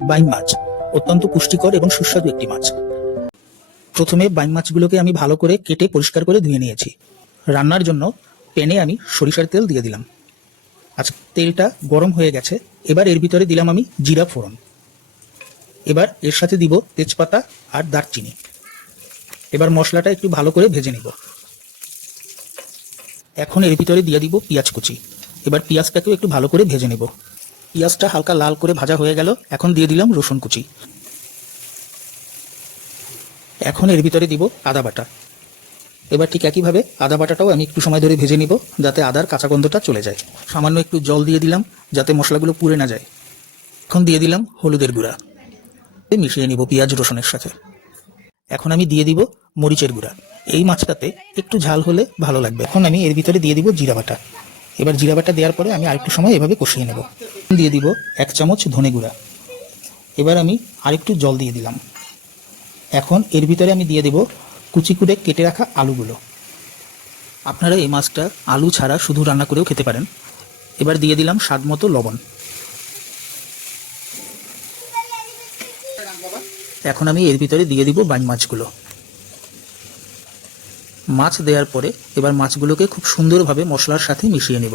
বাইম মাছ অত্যন্ত পুষ্টিকর এবং সুস্বাদু একটি মাছ। প্রথমে বাইম মাছগুলোকে আমি ভালো করে কেটে পরিষ্কার করে ধুয়ে নিয়েছি। রান্নার জন্য প্যানে আমি সরিষার তেল দিয়ে দিলাম। আচ্ছা, তেলটা গরম হয়ে গেছে। এবার এর ভিতরে দিলাম আমি জিরা ফোড়ন। এবার এর সাথে দিব তেজপাতা আর দারচিনি। এবার মশলাটা একটু ভালো করে ভেজে নিব। এখন এর ভিতরে দিয়ে দিব পেঁয়াজ কুচি। এবার পেঁয়াজটাকেও একটু ভালো করে ভেজে নেব। পেঁয়াজটা হালকা লাল করে ভাজা হয়ে গেল। এখন দিয়ে দিলাম রসুন কুচি। এখন এর ভিতরে দিব আদা বাটা। এবার ঠিক একইভাবে আদা বাটাটাও আমি একটু সময় ধরে ভেজে নিব, যাতে আদার কাঁচা গন্ধটা চলে যায়। সামান্য একটু জল দিয়ে দিলাম যাতে মশলাগুলো পুড়ে না যায়। এখন দিয়ে দিলাম হলুদের গুঁড়া। মিশিয়ে নিব পেঁয়াজ রসুনের সাথে। এখন আমি দিয়ে দিব মরিচের গুঁড়া। এই মাছটাতে একটু ঝাল হলে ভালো লাগবে। এখন আমি এর ভিতরে দিয়ে দিব জিরা বাটা। এবার জিরা বাটা দেওয়ার পরে আমি আরেকটু সময় এভাবে কষিয়ে নেব। দিয়ে দিব 1 চামচ ধনে গুঁড়া। এবার আমি আরেকটু জল দিয়ে দিলাম। এখন এর ভিতরে আমি দিয়ে দেব কুচি করে কেটে রাখা আলুগুলো। আপনারা এই মাছটা আলু ছাড়া শুধু রান্না করেও খেতে পারেন। এবার দিয়ে দিলাম স্বাদ মতো লবণ। এখন আমি এর ভিতরে দিয়ে দিব বাইম মাছগুলো। মাছ দেওয়ার পরে এবার মাছগুলোকে খুব সুন্দরভাবে মশলার সাথে মিশিয়ে নেব।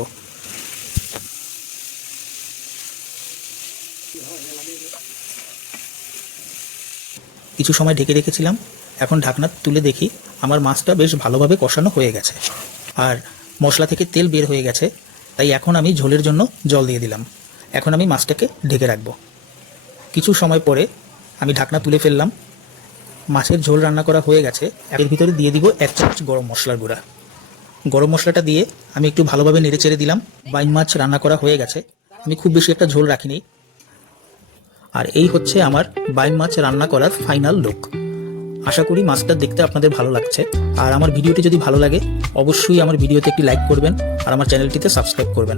কিছু সময় ঢেকে রেখেছিলাম। এখন ঢাকনা তুলে দেখি আমার মাছটা বেশ ভালোভাবে কষানো হয়ে গেছে আর মশলা থেকে তেল বের হয়ে গেছে। তাই এখন আমি ঝোলের জন্য জল দিয়ে দিলাম। এখন আমি মাছটাকে ঢেকে রাখবো। কিছু সময় পরে আমি ঢাকনা তুলে ফেললাম। মাছের ঝোল রান্না করা হয়ে গেছে। এর ভিতরে দিয়ে দিব 1 চামচ গরম মশলার গুঁড়া। গরম মশলাটা দিয়ে আমি একটু ভালোভাবে নেড়ে চেড়ে দিলাম। বাইম মাছ রান্না করা হয়ে গেছে। আমি খুব বেশি একটা ঝোল রাখিনি। আর এই হচ্ছে আমার বাইম মাছ রান্না করার ফাইনাল লুক। আশা করি মাছটা দেখতে আপনাদের ভালো লাগছে। আর আমার ভিডিওটি যদি ভালো লাগে অবশ্যই আমার ভিডিওতে একটি লাইক করবেন আর আমার চ্যানেলটিতে সাবস্ক্রাইব করবেন।